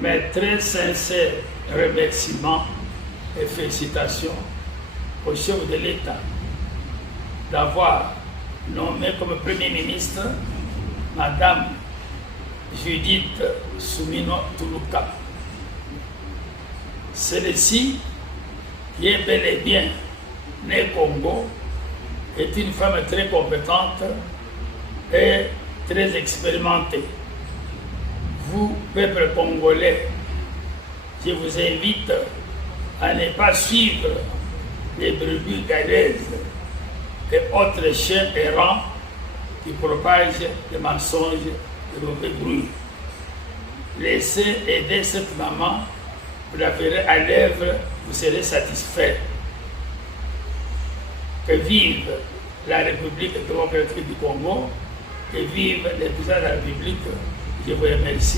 mes très sincères remerciements et félicitations au chef de l'État d'avoir nommé comme Premier ministre Madame Judith Soumino Tuluka. Celle-ci, qui est bel et bien née Congo, est une femme très compétente et très expérimentée. Vous, peuple congolais, je vous invite à ne pas suivre les brebis galaises et autres chiens errants qui propagent des mensonges et mauvais bruit. Laissez aider cette maman, vous la verrez à l'œuvre, vous serez satisfait. Que vive la République démocratique du Congo, que vive les présidents de la République. Je vous remercie.